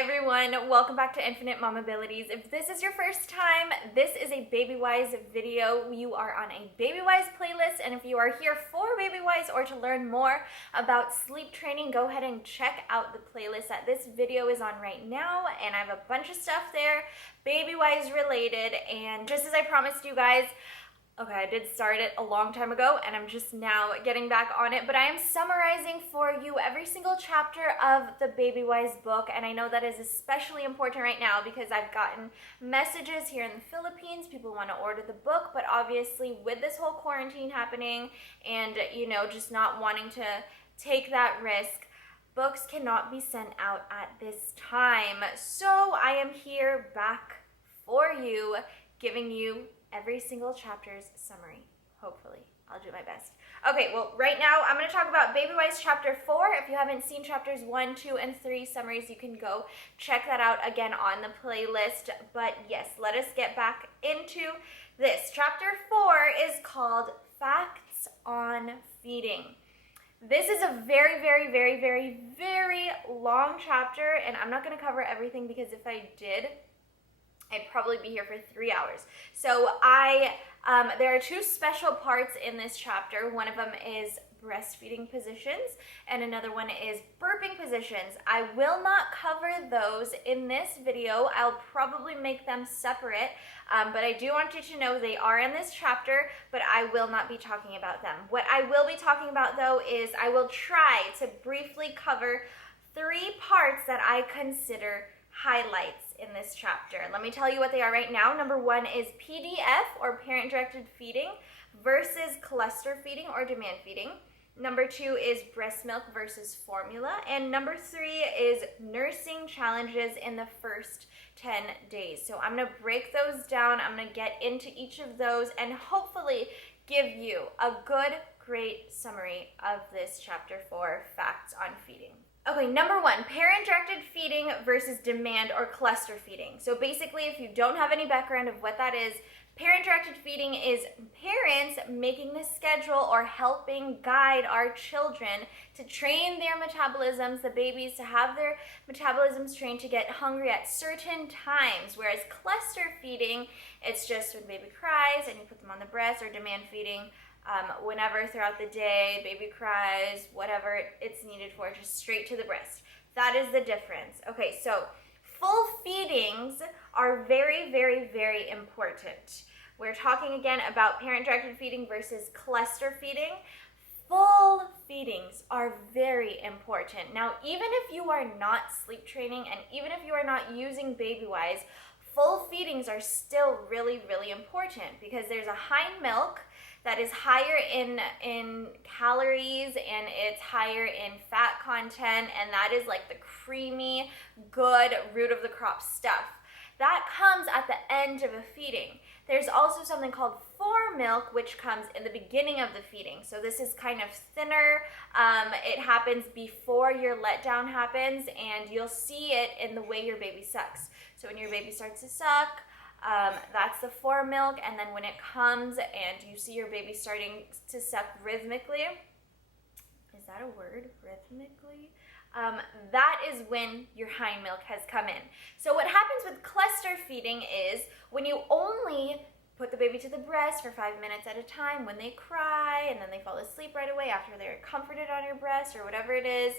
Hi everyone, welcome back to Infinite Mamabilities. If this is your first time, this is a Babywise video. You are on a Babywise playlist, and if you are here for Babywise or to learn more about sleep training, go ahead and check out the playlist that this video is on right now, and I have a bunch of stuff there, Babywise related, and just as I promised you guys, okay, I did start it a long time ago and I'm just now getting back on it, but I am summarizing for you every single chapter of the Babywise book, and I know that is especially important right now because I've gotten messages here in the Philippines. People want to order the book, but obviously with this whole quarantine happening and, you know, just not wanting to take that risk, books cannot be sent out at this time. So I am here back for you, giving you every single chapter's summary. Hopefully. I'll do my best. Okay, well, right now I'm going to talk about Babywise Chapter 4. If you haven't seen Chapters 1, 2, and 3 summaries, you can go check that out again on the playlist. But yes, let us get back into this. Chapter 4 is called Facts on Feeding. This is a very, very, very, very, very long chapter, and I'm not going to cover everything because if I did, I'd probably be here for 3 hours. So there are two special parts in this chapter. One of them is breastfeeding positions, and another one is burping positions. I will not cover those in this video. I'll probably make them separate, but I do want you to know they are in this chapter, but I will not be talking about them. What I will be talking about, though, is I will try to briefly cover 3 parts that I consider highlights in this chapter. Let me tell you what they are right now. Number 1 is PDF, or parent-directed feeding, versus cluster feeding or demand feeding. Number 2 is breast milk versus formula. And number 3 is nursing challenges in the first 10 days. So I'm going to break those down. I'm going to get into each of those and hopefully give you a good, great summary of this chapter 4, Facts on Feeding. Okay, number 1, parent-directed feeding versus demand or cluster feeding. So basically, if you don't have any background of what that is, parent-directed feeding is parents making the schedule or helping guide our children to train their metabolisms, the babies to have their metabolisms trained to get hungry at certain times. Whereas cluster feeding, it's just when baby cries and you put them on the breast, or demand feeding, whenever throughout the day, baby cries, whatever it's needed for, just straight to the breast. That is the difference. Okay, so full feedings are very, very, very important. We're talking again about parent-directed feeding versus cluster feeding. Full feedings are very important. Now, even if you are not sleep training and even if you are not using Babywise, full feedings are still really, really important because there's a hind milk that is higher in calories and it's higher in fat content, and that is like the creamy, good root of the crop stuff. That comes at the end of a feeding. There's also something called fore milk, which comes in the beginning of the feeding. So this is kind of thinner. It happens before your letdown happens, and you'll see it in the way your baby sucks. So when your baby starts to suck, that's the fore milk, and then when it comes and you see your baby starting to suck rhythmically, is that a word, rhythmically? That is when your hind milk has come in. So what happens with cluster feeding is when you only put the baby to the breast for 5 minutes at a time when they cry, and then they fall asleep right away after they're comforted on your breast or whatever it is.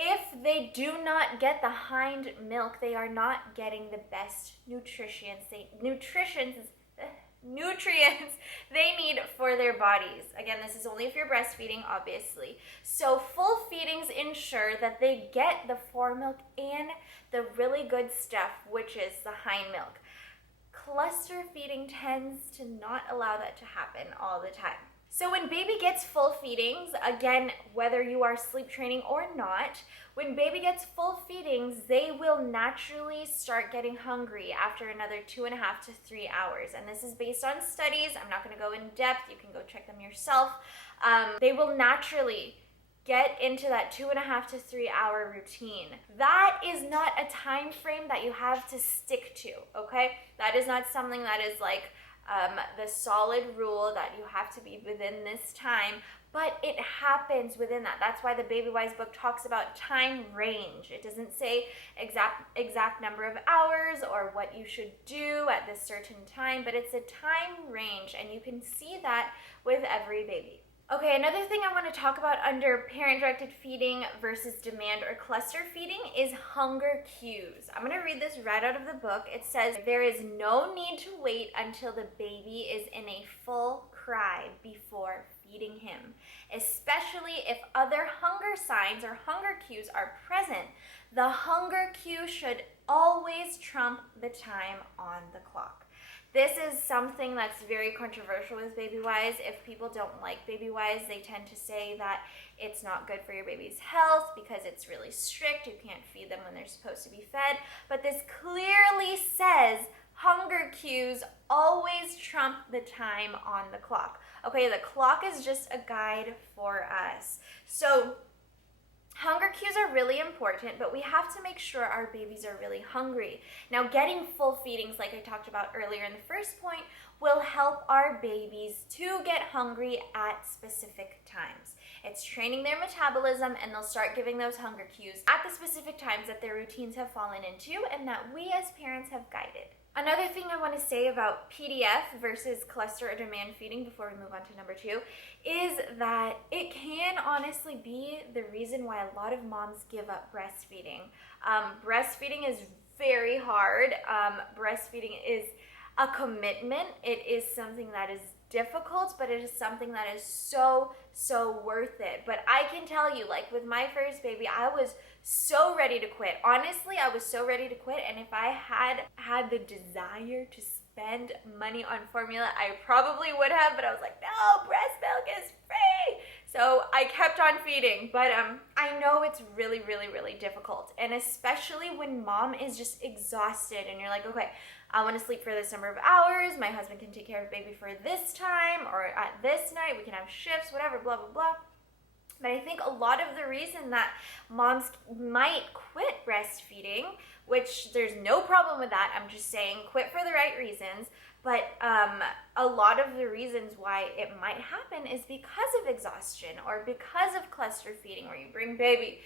If they do not get the hind milk, they are not getting the best nutrients they need for their bodies. Again, this is only if you're breastfeeding, obviously. So full feedings ensure that they get the fore milk and the really good stuff, which is the hind milk. Cluster feeding tends to not allow that to happen all the time. So when baby gets full feedings, again, whether you are sleep training or not, when baby gets full feedings, they will naturally start getting hungry after another 2.5 to 3 hours. And this is based on studies. I'm not going to go in depth. You can go check them yourself. They will naturally get into that 2.5 to 3 hour routine. That is not a time frame that you have to stick to, okay? That is not something that is like the solid rule that you have to be within this time, but it happens within that. That's why the Babywise book talks about time range. It doesn't say exact number of hours or what you should do at this certain time, but it's a time range, and you can see that with every baby. Okay, another thing I want to talk about under parent-directed feeding versus demand or cluster feeding is hunger cues. I'm going to read this right out of the book. It says, there is no need to wait until the baby is in a full cry before feeding him, especially if other hunger signs or hunger cues are present. The hunger cue should always trump the time on the clock. This is something that's very controversial with Babywise. If people don't like Babywise, they tend to say that it's not good for your baby's health because it's really strict. You can't feed them when they're supposed to be fed. But this clearly says hunger cues always trump the time on the clock. Okay, the clock is just a guide for us. So hunger cues are really important, but we have to make sure our babies are really hungry. Now, getting full feedings, like I talked about earlier in the first point, will help our babies to get hungry at specific times. It's training their metabolism, and they'll start giving those hunger cues at the specific times that their routines have fallen into and that we as parents have guided. Another thing I want to say about PDF versus cluster or demand feeding before we move on to number 2 is that it can honestly be the reason why a lot of moms give up breastfeeding. Breastfeeding is very hard. Breastfeeding is a commitment. It is something that is difficult, but it is something that is so worth it. But I can tell you, like with my first baby, I was so ready to quit. Honestly, I was so ready to quit, and if I had the desire to spend money on formula, I probably would have, but I was like, no, breast milk is free. So I kept on feeding, but I know it's really difficult, and especially when mom is just exhausted and you're like, okay, I want to sleep for this number of hours, my husband can take care of baby for this time, or at this night, we can have shifts, whatever, blah, blah, blah. But I think a lot of the reason that moms might quit breastfeeding, which there's no problem with that, I'm just saying quit for the right reasons, but a lot of the reasons why it might happen is because of exhaustion or because of cluster feeding, where you bring baby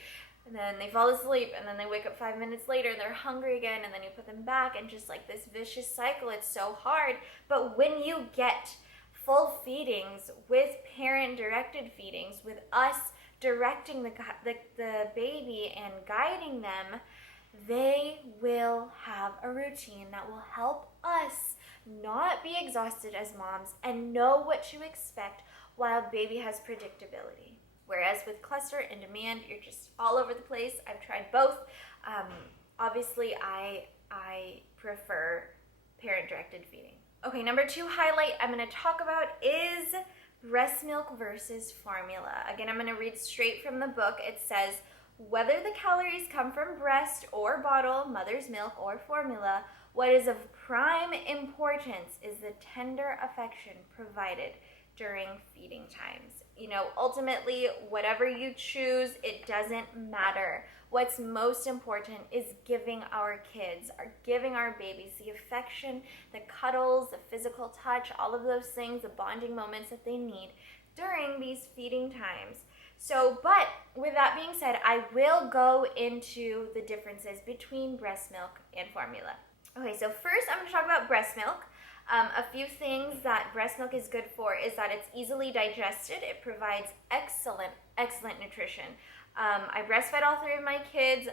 and then they fall asleep and then they wake up 5 minutes later and they're hungry again, and then you put them back, and just like this vicious cycle. It's so hard. But when you get full feedings with parent-directed feedings, with us directing the baby and guiding them, they will have a routine that will help us not be exhausted as moms and know what to expect while baby has predictability. Whereas with cluster and demand, you're just all over the place. I've tried both. Obviously, I prefer parent-directed feeding. Okay, number 2 highlight I'm going to talk about is breast milk versus formula. Again, I'm going to read straight from the book. It says, whether the calories come from breast or bottle, mother's milk, or formula, what is of prime importance is the tender affection provided during feeding times. You know, ultimately, whatever you choose, it doesn't matter. What's most important is giving our kids, or giving our babies the affection, the cuddles, the physical touch, all of those things, the bonding moments that they need during these feeding times. So, but with that being said, I will go into the differences between breast milk and formula. Okay, so first I'm going to talk about breast milk. A few things that breast milk is good for is that it's easily digested. It provides excellent nutrition. I breastfed all 3 of my kids.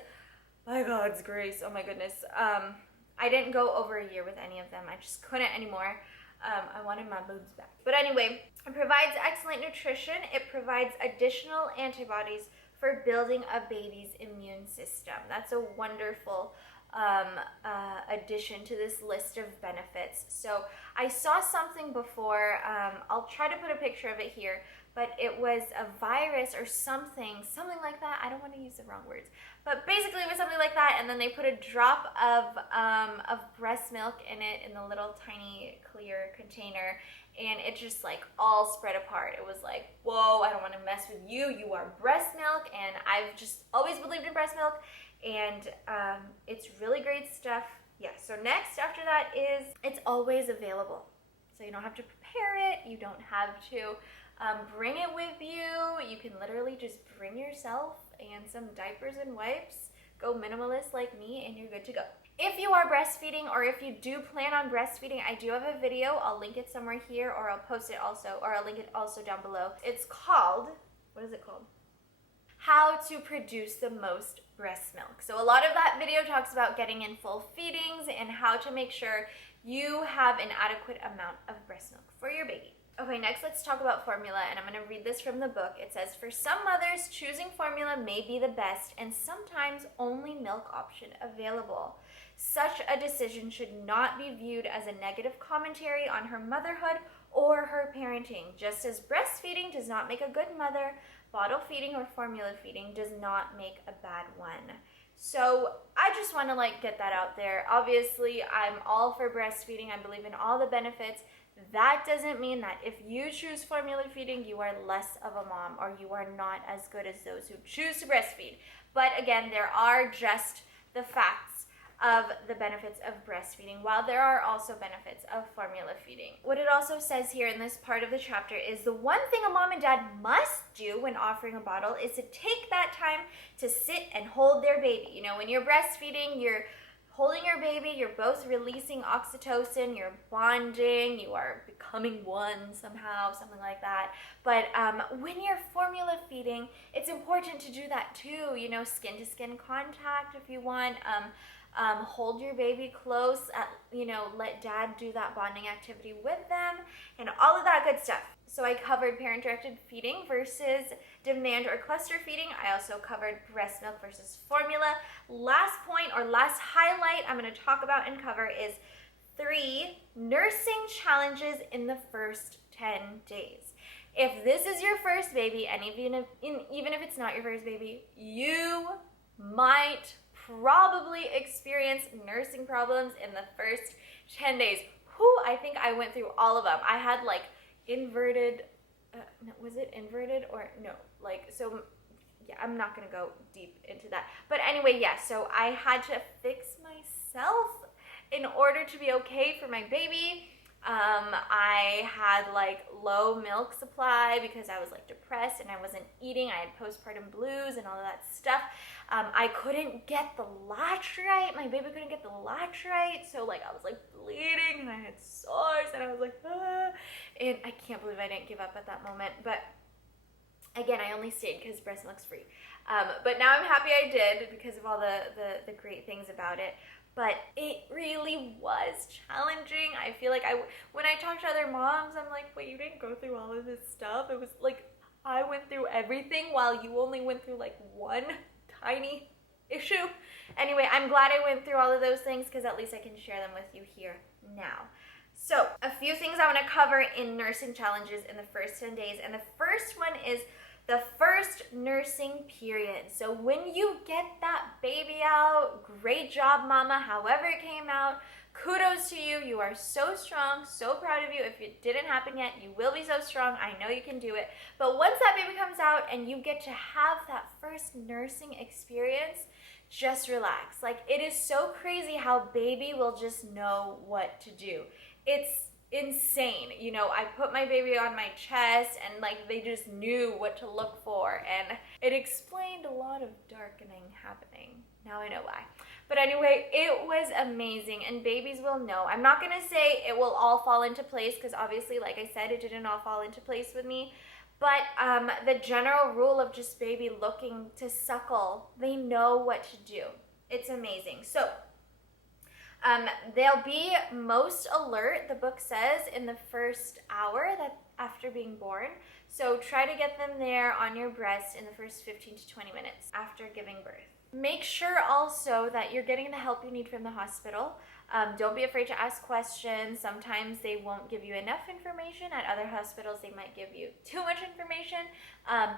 By God's grace, oh my goodness. I didn't go over a year with any of them. I just couldn't anymore. I wanted my boobs back. But anyway, it provides excellent nutrition. It provides additional antibodies for building a baby's immune system. That's a wonderful addition to this list of benefits. So I saw something before, I'll try to put a picture of it here, but it was a virus or something like that. I don't want to use the wrong words, but basically it was something like that, and then they put a drop of breast milk in it in the little tiny clear container, and it just like all spread apart. It was like, whoa, I don't want to mess with you. You are breast milk, and I've just always believed in breast milk. And it's really great stuff. Yeah, so next after that is it's always available. So you don't have to prepare it. You don't have to bring it with you. You can literally just bring yourself and some diapers and wipes. Go minimalist like me and you're good to go. If you are breastfeeding, or if you do plan on breastfeeding, I do have a video. I'll link it somewhere here, or I'll post it also, or I'll link it also down below. It's called, what is it called? How to produce the most breast milk. So a lot of that video talks about getting in full feedings and how to make sure you have an adequate amount of breast milk for your baby. Okay, next let's talk about formula, and I'm going to read this from the book. It says, for some mothers, choosing formula may be the best and sometimes only milk option available. Such a decision should not be viewed as a negative commentary on her motherhood or her parenting. Just as breastfeeding does not make a good mother, bottle feeding or formula feeding does not make a bad one. So I just want to get that out there. Obviously, I'm all for breastfeeding. I believe in all the benefits. That doesn't mean that if you choose formula feeding, you are less of a mom or you are not as good as those who choose to breastfeed. But again, there are just the facts of the benefits of breastfeeding, while there are also benefits of formula feeding. What it also says here in this part of the chapter is the one thing a mom and dad must do when offering a bottle is to take that time to sit and hold their baby. You know, when you're breastfeeding, you're holding your baby, you're both releasing oxytocin, you're bonding, you are becoming one somehow, something like that. But when you're formula feeding, it's important to do that too. You know, skin to skin contact if you want. Hold your baby close, let dad do that bonding activity with them and all of that good stuff. So I covered parent-directed feeding versus demand or cluster feeding. I also covered breast milk versus formula. Last point or last highlight I'm going to talk about and cover is 3 nursing challenges in the first 10 days. If this is your first baby, and even if it's not your first baby, you might probably experience nursing problems in the first 10 days. I think I went through all of them. I had inverted, was it inverted or no? So yeah, I'm not gonna go deep into that. But anyway, yeah, so I had to fix myself in order to be okay for my baby. I had low milk supply because I was depressed and I wasn't eating. I had postpartum blues and all of that stuff. I couldn't get the latch right. My baby couldn't get the latch right. So I was bleeding and I had sores and I was ah. And I can't believe I didn't give up at that moment. But again, I only stayed because breast milk's free. But now I'm happy I did because of all the great things about it. But it really was challenging. I feel when I talk to other moms, I'm wait, you didn't go through all of this stuff. It was I went through everything while you only went through one tiny issue. Anyway, I'm glad I went through all of those things because at least I can share them with you here now. So a few things I want to cover in nursing challenges in the first 10 days. And the first one is the first nursing period. So when you get that baby out, great job, mama, however it came out, kudos to you. You are so strong, so proud of you. If it didn't happen yet, you will be so strong. I know you can do it. But once that baby comes out and you get to have that first nursing experience, just relax. It is so crazy how baby will just know what to do. It's insane. You know, I put my baby on my chest and they just knew what to look for, and it explained a lot of darkening happening. Now I know why. But anyway, it was amazing, and babies will know. I'm not gonna say it will all fall into place because obviously, like I said, it didn't all fall into place with me. But the general rule of just baby looking to suckle, they know what to do. It's amazing. So they'll be most alert, the book says, in the first hour after being born. So try to get them there on your breast in the first 15 to 20 minutes after giving birth. Make sure also that you're getting the help you need from the hospital. Don't be afraid to ask questions. Sometimes they won't give you enough information. At other hospitals, they might give you too much information.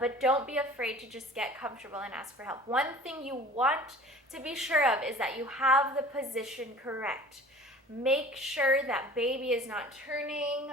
But don't be afraid to just get comfortable and ask for help. One thing you want to be sure of is that you have the position correct. Make sure that baby is not turning.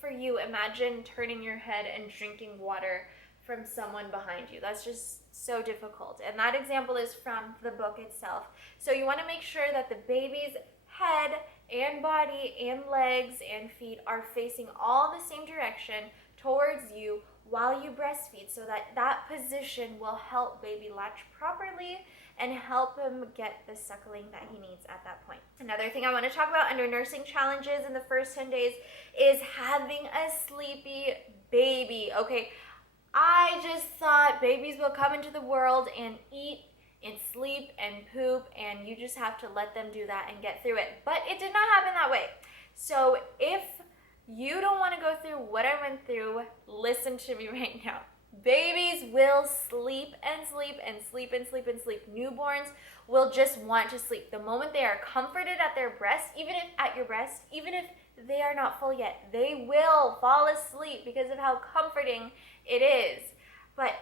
For you, imagine turning your head and drinking water from someone behind you. That's just so difficult. And that example is from the book itself. So you want to make sure that the baby's head and body and legs and feet are facing all the same direction towards you while you breastfeed, so that that position will help baby latch properly and help him get the suckling that he needs at that point. Another thing I want to talk about under nursing challenges in the first 10 days is having a sleepy baby. Okay, I just thought babies will come into the world and eat and sleep and poop, and you just have to let them do that and get through it. But it did not happen that way. So if you don't want to go through what I went through, listen to me right now. Babies will sleep and sleep and sleep and sleep and sleep. Newborns will just want to sleep. The moment they are comforted at their breast, even if at your breast, even if they are not full yet, they will fall asleep because of how comforting it is. But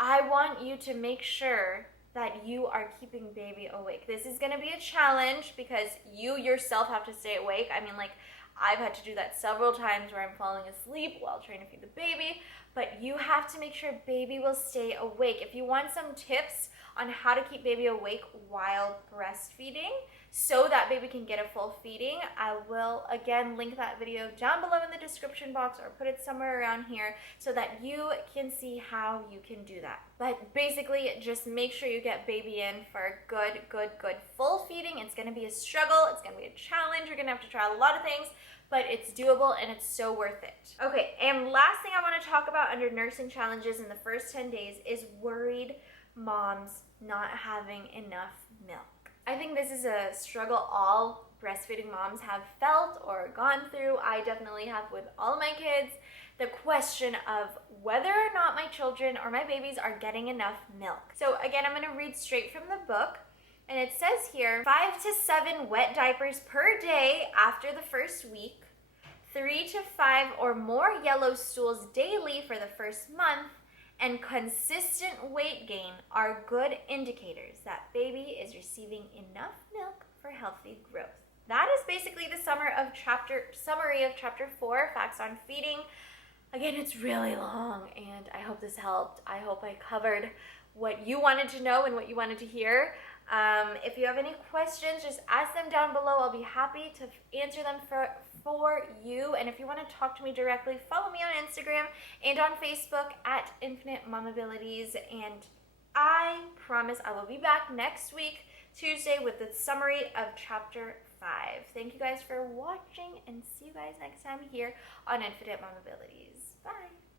I want you to make sure that you are keeping baby awake. This is going to be a challenge because you yourself have to stay awake. I mean, like, I've had to do that several times where I'm falling asleep while trying to feed the baby, but you have to make sure baby will stay awake. If you want some tips on how to keep baby awake while breastfeeding so that baby can get a full feeding, I will again link that video down below in the description box or put it somewhere around here so that you can see how you can do that. But basically, just make sure you get baby in for a good full feeding. It's gonna be a struggle, it's gonna be a challenge, you're gonna have to try a lot of things, but it's doable and it's so worth it. Okay, and last thing I want to talk about under nursing challenges in the first 10 days is worried moms not having enough milk. I think this is a struggle all breastfeeding moms have felt or gone through. I definitely have with all of my kids. The question of whether or not my children or my babies are getting enough milk. So again, I'm going to read straight from the book. And it says here, 5 to 7 wet diapers per day after the first week, 3 to 5 or more yellow stools daily for the first month, and consistent weight gain are good indicators that baby is receiving enough milk for healthy growth. That is basically the summary of chapter 4, Facts on Feeding. Again, it's really long, and I hope this helped. I hope I covered what you wanted to know and what you wanted to hear. If you have any questions, just ask them down below. I'll be happy to answer them for you. And if you want to talk to me directly, follow me on Instagram and on Facebook at Infinite Mamabilities. And I promise I will be back next week, Tuesday, with the summary of chapter 5. Thank you guys for watching, and see you guys next time here on Infinite Mamabilities. Bye.